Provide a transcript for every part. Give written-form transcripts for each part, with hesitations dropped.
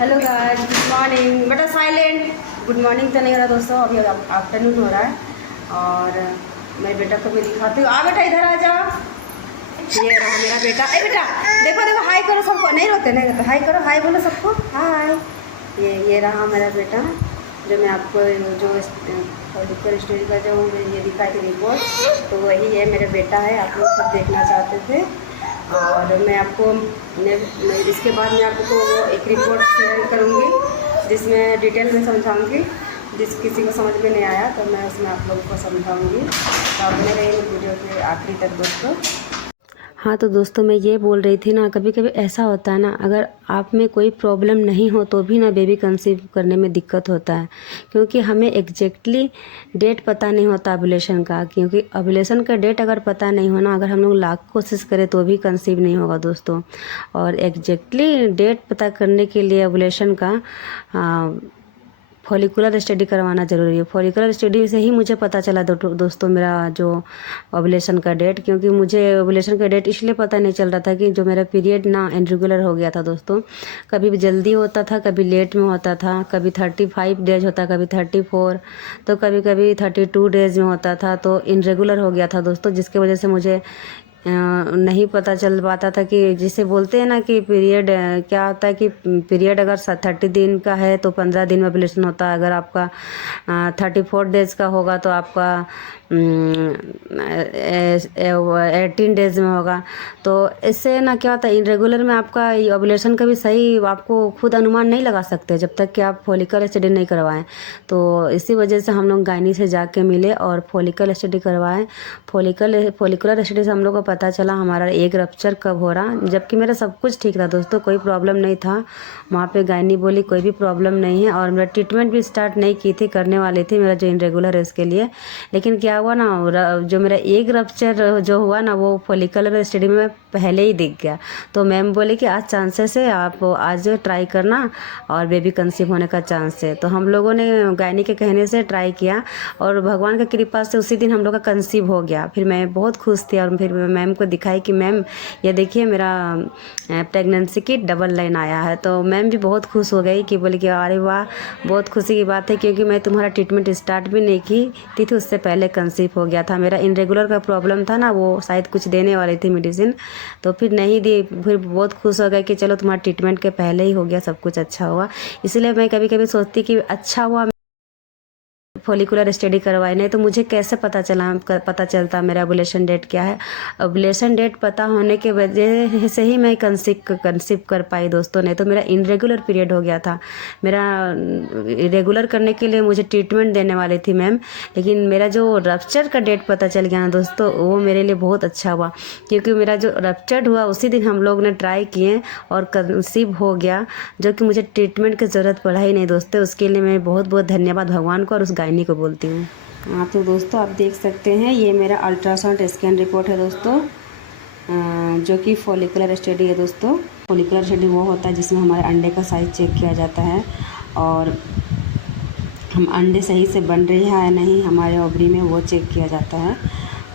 Hello guys, good morning. बेटा silent. Good morning तो नहीं हो रहा दोस्तों, अभी आफ्टरनून हो रहा है और मेरे बेटा को मैं दिखाती हूँ। आ बेटा इधर आ जा। ये रहा मेरा बेटा। ए बेटा देखो देखो, हाय करो सबको। नहीं रोते नहीं रोते, हाय करो, हाय बोलो सबको, हाय। ये रहा मेरा बेटा जो मैं आपको जो फॉलिकल स्टोरी का जो ये दिखाई थी रिपोर्ट, तो वही है मेरा बेटा है। आप लोग सब देखना चाहते थे और मैं आपको इसके बाद मैं आपको वो एक रिपोर्ट शेयर करूँगी जिसमें डिटेल में समझाऊँगी। जिस किसी को समझ में नहीं आया तो मैं उसमें आप लोगों को समझाऊँगी। तो आप बने रहिए वीडियो के आखिरी तक दोस्तों। हाँ तो दोस्तों, मैं ये बोल रही थी ना, कभी कभी ऐसा होता है ना, अगर आप में कोई प्रॉब्लम नहीं हो तो भी ना बेबी कंसीव करने में दिक्कत होता है, क्योंकि हमें एग्जैक्टली डेट पता नहीं होता ओव्यूलेशन का। क्योंकि ओव्यूलेशन का डेट अगर पता नहीं हो ना, अगर हम लोग लाख कोशिश करें तो भी कंसीव नहीं होगा दोस्तों। और एग्जैक्टली डेट पता करने के लिए ओव्यूलेशन का फॉलिकुलर स्टडी करवाना ज़रूरी है। फॉलिकुलर स्टडी से ही मुझे पता चला दोस्तों मेरा जो ओव्यूलेशन का डेट। क्योंकि मुझे ओव्यूलेशन का डेट इसलिए पता नहीं चल रहा था कि जो मेरा पीरियड ना इरेगुलर हो गया था दोस्तों। कभी जल्दी होता था, कभी लेट में होता था, कभी 35 डेज होता, कभी 34, तो कभी कभी 32 डेज में होता था। तो इरेगुलर हो गया था दोस्तों, जिसकी वजह से मुझे नहीं पता चल पाता था कि जिसे बोलते हैं ना कि पीरियड क्या होता है कि पीरियड अगर 30 दिन का है तो 15 दिन में ओव्यूलेशन होता है। अगर आपका 34 डेज का होगा तो आपका 18 डेज में होगा। तो इससे ना क्या होता है, इरेगुलर में आपका ओव्यूलेशन का भी सही आपको खुद अनुमान नहीं लगा सकते जब तक कि आप फॉलिकल स्टडी नहीं करवाएं। तो इसी वजह से हम लोग गायनी से जाके मिले और फॉलिकल स्टडी करवाएं। फॉलिकुलर स्टडी से हम लोग को पता चला हमारा एग रप्चर कब हो रहा, जबकि मेरा सब कुछ ठीक था दोस्तों, कोई प्रॉब्लम नहीं था। वहाँ पे गायनी बोली कोई भी प्रॉब्लम नहीं है और मेरा ट्रीटमेंट भी स्टार्ट नहीं की थी, करने वाली थी मेरा जो इरेगुलर है इसके लिए। लेकिन क्या हुआ ना, जो मेरा एग रप्चर जो हुआ ना, वो फॉलिकुलर स्टडी में पहले ही दिख गया। तो मैम बोली कि आज चांसेस है, आप आज ट्राई करना और बेबी कंसीव होने का चांस है। तो हम लोगों ने गायनी के कहने से ट्राई किया और भगवान की कृपा से उसी दिन हम लोग का कंसीव हो गया। फिर मैं बहुत खुश थी और फिर मैम को दिखाई कि मैम ये देखिए मेरा प्रेगनेंसी की डबल लाइन आया है। तो मैम भी बहुत खुश हो गई कि बोली कि अरे वाह, बहुत खुशी की बात है, क्योंकि मैं तुम्हारा ट्रीटमेंट स्टार्ट भी नहीं की थी उससे पहले कंसीव हो गया था। मेरा इरेगुलर का प्रॉब्लम था ना, वो शायद कुछ देने वाली थी मेडिसिन, तो फिर नहीं दी। फिर बहुत खुश हो गए कि चलो तुम्हारा ट्रीटमेंट के पहले ही हो गया, सब कुछ अच्छा हुआ। इसलिए मैं कभी कभी सोचती कि अच्छा हुआ फॉलिकुलर स्टडी करवाई, नहीं तो मुझे कैसे पता चलता मेरा ओव्यूलेशन डेट क्या है। ओव्यूलेशन डेट पता होने के वजह से ही मैं कंसीव कर पाई दोस्तों, नहीं तो मेरा इरेगुलर पीरियड हो गया था। मेरा रेगुलर करने के लिए मुझे ट्रीटमेंट देने वाली थी मैम, लेकिन मेरा जो रप्चर का डेट पता चल गया ना दोस्तों, वो मेरे लिए बहुत अच्छा हुआ। क्योंकि मेरा जो रप्चर हुआ उसी दिन हम लोग ने ट्राई किए और कंसीव हो गया, जो कि मुझे ट्रीटमेंट की ज़रूरत पड़ा ही नहीं दोस्तों। उसके लिए मैं बहुत बहुत धन्यवाद भगवान को और उस गायनी को बोलती हूँ। हाँ तो दोस्तों, आप देख सकते हैं ये मेरा अल्ट्रासाउंड स्कैन रिपोर्ट है दोस्तों, जो कि फॉलिकुलर स्टडी है दोस्तों। फॉलिकुलर स्टडी वो होता है जिसमें हमारे अंडे का साइज चेक किया जाता है और हम अंडे सही से बन रही है या नहीं हमारे ओवरी में, वो चेक किया जाता है।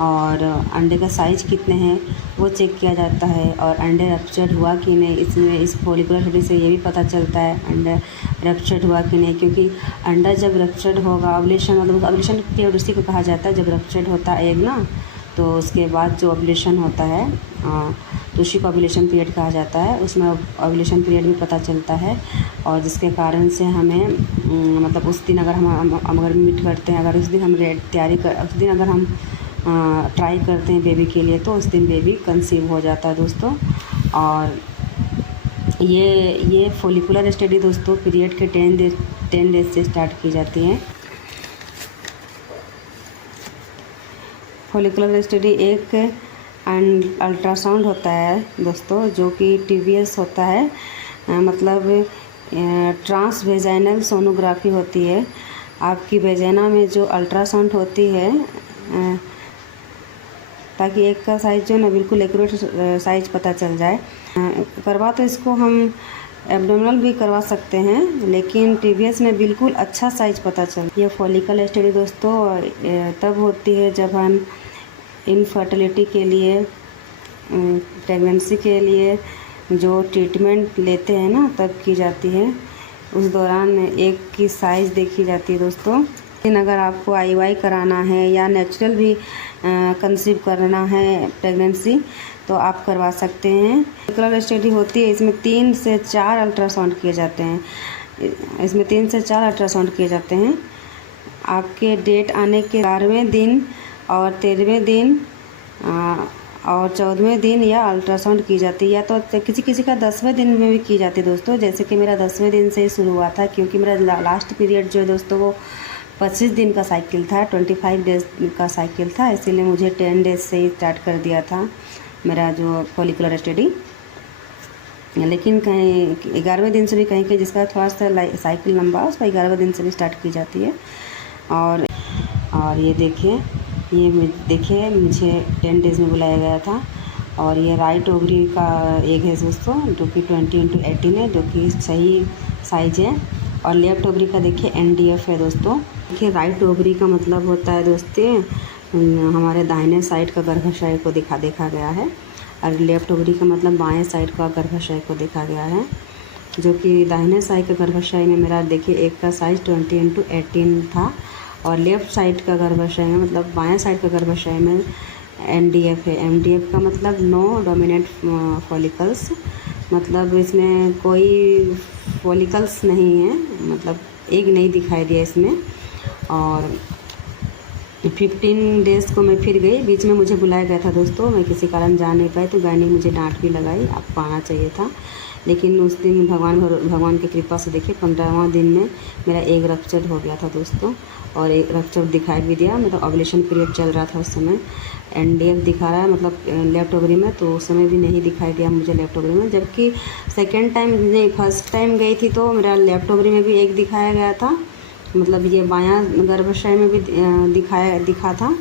और अंडे का साइज़ कितने हैं वो चेक किया जाता है। और अंडे रप्चर्ड हुआ कि नहीं, इसमें इस फॉलिकुलर स्टडी से ये भी पता चलता है अंडा रप्चर्ड हुआ कि नहीं। क्योंकि अंडा जब रप्चर्ड होगा, ओव्यूलेशन मतलब ओव्यूलेशन पीरियड उसी को कहा जाता है, जब रप्चर्ड होता है एग ना, तो उसके बाद जो ओव्यूलेशन होता है तो उसी को ओव्यूलेशन पीरियड कहा जाता है। उसमें ओव्यूलेशन पीरियड भी पता चलता है और जिसके कारण से हमें मतलब उस दिन अगर हम अगर मीट करते हैं, अगर उस दिन हम तैयारी कर उस दिन अगर हम ट्राई करते हैं बेबी के लिए, तो उस दिन बेबी कंसीव हो जाता है दोस्तों। और ये फॉलिकुलर स्टडी दोस्तों पीरियड के 10 डेज से स्टार्ट की जाती है। फॉलिकुलर स्टडी एक अल्ट्रासाउंड होता है दोस्तों, जो कि TVS होता है, मतलब ट्रांस वेजाइनल सोनोग्राफी होती है। आपकी वेजाइना में जो अल्ट्रासाउंड होती है ताकि एक का साइज़ जो है ना बिल्कुल एक्यूरेट साइज़ पता चल जाए। करवा तो इसको हम एब्डोमिनल भी करवा सकते हैं, लेकिन TVS में बिल्कुल अच्छा साइज़ पता चल। ये फॉलिकल स्टडी दोस्तों तब होती है जब हम इनफर्टिलिटी के लिए, प्रेगनेंसी के लिए जो ट्रीटमेंट लेते हैं ना, तब की जाती है। उस दौरान एग की साइज़ देखी जाती है दोस्तों। लेकिन अगर आपको IUI कराना है या नेचुरल भी कंसीव करना है प्रेगनेंसी तो आप करवा सकते हैं। फॉलिकुलर स्टडी होती है, इसमें 3 से 4 अल्ट्रासाउंड किए जाते हैं। इसमें 3 से 4 अल्ट्रासाउंड किए जाते हैं। आपके डेट आने के 12वें दिन और 13वें दिन और 14वें दिन या अल्ट्रासाउंड की जाती है, या तो किसी किसी का 10वें दिन में भी की जाती है दोस्तों। जैसे कि मेरा 10वें दिन से ही शुरू हुआ था, क्योंकि मेरा लास्ट पीरियड जो है दोस्तों वो 25 दिन का साइकिल था, 25 डेज का साइकिल था, इसीलिए मुझे 10 डेज से ही स्टार्ट कर दिया था मेरा जो फॉलिकुलर स्टडी। लेकिन कहीं 11वें दिन से भी कहीं जिसका थोड़ा सा साइकिल लंबा उसका 11वें दिन से भी स्टार्ट की जाती है। और ये देखिए, देखिए मुझे 10 डेज़ में बुलाया गया था। और ये राइट ओवरी का एग है दोस्तों, जो कि 20x18 है, जो कि सही साइज है। और लेफ्ट ओवरी का देखिए NDF है दोस्तों। देखिए राइट ओवरी का मतलब होता है दोस्तों हमारे दाहिने साइड का गर्भाशय को देखा गया है, और लेफ्ट ओवरी का मतलब बाएं साइड का गर्भाशय को देखा गया है। जो कि दाहिने साइड के गर्भाशय में मेरा देखिए एग का साइज़ 20x18 था, और लेफ़्ट साइड का गर्भाशय में मतलब बाएं साइड का गर्भाशय में NDF है। MDF का मतलब नो डोमिनेंट फॉलिकल्स, मतलब इसमें कोई फॉलिकल्स नहीं है, मतलब एग नहीं दिखाई दिया इसमें। और 15 डेज़ को मैं फिर गई, बीच में मुझे बुलाया गया था दोस्तों, मैं किसी कारण जा नहीं पाई, तो गायनी मुझे डांट भी लगाई, आपको आना चाहिए था। लेकिन उस दिन भगवान की कृपा से देखिए 15वां दिन में मेरा एग रप्चर हो गया था दोस्तों, और एक रप्चर दिखाई भी दिया। मतलब ओवुलेशन पीरियड चल रहा था उस समय। NDF दिखा रहा है मतलब लेफ्ट ओवरी में, तो उस समय भी नहीं दिखाई दिया मुझे लेफ्ट ओवरी में। जबकि सेकेंड टाइम नहीं, फर्स्ट टाइम गई थी तो मेरा लेफ्ट ओवरी में भी एग दिखाया गया था, मतलब ये बायां गर्भाशय में भी दिखा था।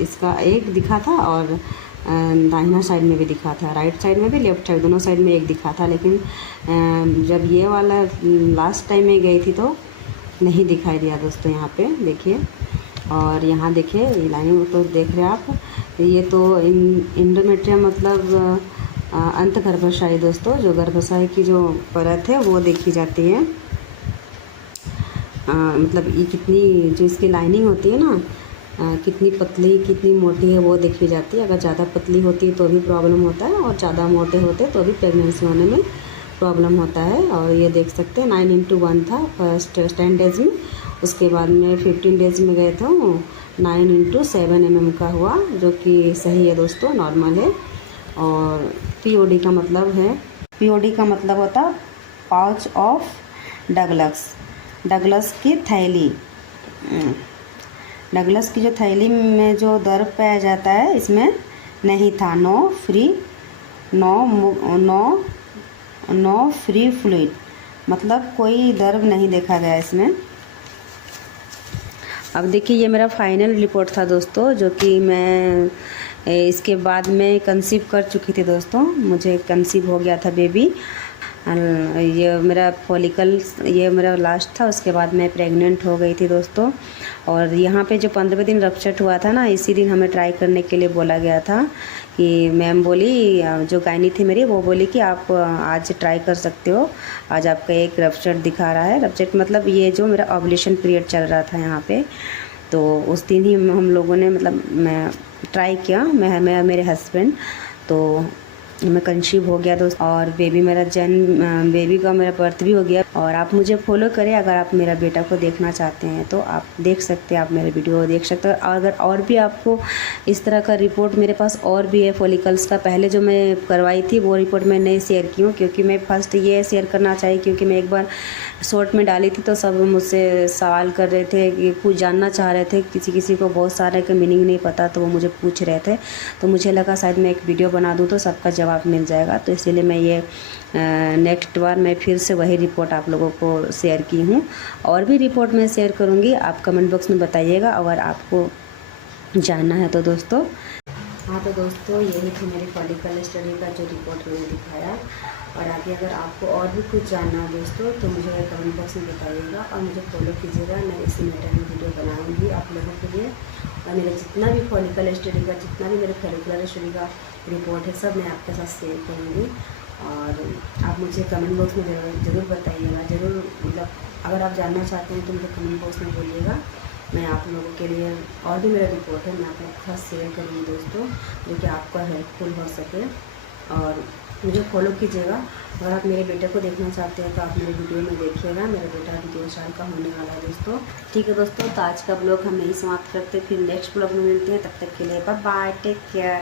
इसका एक दिखा था, और दाहिना साइड में भी दिखा था, राइट साइड में भी लेफ्ट साइड दोनों साइड में एक दिखा था। लेकिन जब ये वाला लास्ट टाइम में गई थी तो नहीं दिखाई दिया दोस्तों। यहाँ पे देखिए, और यहाँ देखिए ये लाइन तो देख रहे हैं आप, ये तो इंडोमेट्रियम मतलब अंत गर्भाशय दोस्तों, जो गर्भाशय की जो परत है वो देखी जाती है। मतलब ये कितनी जो इसकी लाइनिंग होती है ना, कितनी पतली कितनी मोटी है वो देखी जाती है। अगर ज़्यादा पतली होती है तो भी प्रॉब्लम होता है, और ज़्यादा मोटे होते तो भी प्रेगनेंसी होने में प्रॉब्लम होता है। और ये देख सकते हैं 9x1 था फर्स्ट 10 डेज़ में, उसके बाद में 15 डेज़ में गए तो 9x7 mm का हुआ, जो कि सही है दोस्तों, नॉर्मल है। और POD का मतलब है, POD का मतलब होता पाउच ऑफ डगलस की थैली। डगलस की जो थैली में जो दर्भ पाया जाता है इसमें नहीं था। नो फ्री फ्लूइड, मतलब कोई दर्भ नहीं देखा गया इसमें। अब देखिए ये मेरा फाइनल रिपोर्ट था दोस्तों, जो कि मैं इसके बाद में कंसीव कर चुकी थी दोस्तों। मुझे कंसीव हो गया था बेबी। ये मेरा फॉलिकल्स ये मेरा लास्ट था, उसके बाद मैं प्रेग्नेंट हो गई थी दोस्तों। और यहाँ पे जो 15वें दिन रप्चर हुआ था ना, इसी दिन हमें ट्राई करने के लिए बोला गया था कि मैम बोली, जो गायनी थी मेरी वो बोली कि आप आज ट्राई कर सकते हो, आज आपका एक रप्चर दिखा रहा है। रप्चर मतलब ये जो मेरा ओवुलेशन पीरियड चल रहा था यहाँ पे, तो उस दिन ही हम लोगों ने मतलब मैं ट्राई किया, मैं मेरे हस्बैंड, तो मैं कंसीव हो गया दोस्त। और बेबी का मेरा बर्थ भी हो गया। और आप मुझे फॉलो करें, अगर आप मेरा बेटा को देखना चाहते हैं तो आप देख सकते हैं, आप मेरे वीडियो देख सकते हैं। अगर और भी आपको इस तरह का रिपोर्ट मेरे पास और भी है फॉलिकल्स का, पहले जो मैं करवाई थी वो रिपोर्ट मैं नहीं शेयर की हूँ, क्योंकि मैं फर्स्ट ये शेयर करना चाहिए, क्योंकि मैं एक बार शॉर्ट में डाली थी तो सब मुझसे सवाल कर रहे थे कि कुछ जानना चाह रहे थे, किसी को बहुत सारे का मीनिंग नहीं पता तो वो मुझे पूछ रहे थे। तो मुझे लगा शायद मैं एक वीडियो बना दूँ तो सबका जवाब मिल जाएगा, तो इसीलिए मैं ये नेक्स्ट बार मैं फिर से वही रिपोर्ट आप लोगों को शेयर की हूँ। और भी रिपोर्ट मैं शेयर करूँगी, आप कमेंट बॉक्स में बताइएगा अगर आपको जानना है तो दोस्तों। हाँ तो दोस्तों यही थी मेरी फॉलिकल स्टडी का जो रिपोर्ट मैंने दिखाया। और आगे अगर आपको और भी कुछ जानना है दोस्तों तो मुझे कमेंट बॉक्स में बताइएगा, और मुझे फॉलो कीजिएगा। मैं इसी मैटर में वीडियो बनाऊँगी आप लोगों के लिए। और मेरा जितना भी फॉलिकल स्टडी का, जितना भी मेरे फॉलिकुलर स्टडी का रिपोर्ट है, सब मैं आपके साथ शेयर करूँगी। और आप मुझे कमेंट बॉक्स में ज़रूर बताइएगा, ज़रूर मतलब अगर आप जानना चाहते हैं तो मुझे कमेंट बॉक्स में बोलिएगा। मैं आप लोगों के लिए और भी मेरा रिपोर्ट है मैं आप लोगों के साथ शेयर करूँगी दोस्तों, जो कि आपका हेल्पफुल हो सके। और मुझे फॉलो कीजिएगा। अगर आप मेरे बेटे को देखना चाहते हैं तो आप मेरे वीडियो में देखिएगा। मेरा बेटा अभी 2 साल का होने वाला है दोस्तों। ठीक है दोस्तों, तो आज का ब्लॉग हम यही समाप्त करते हैं, फिर नेक्स्ट ब्लॉग में मिलते हैं। तब तक के लिए बाय बाय, टेक केयर।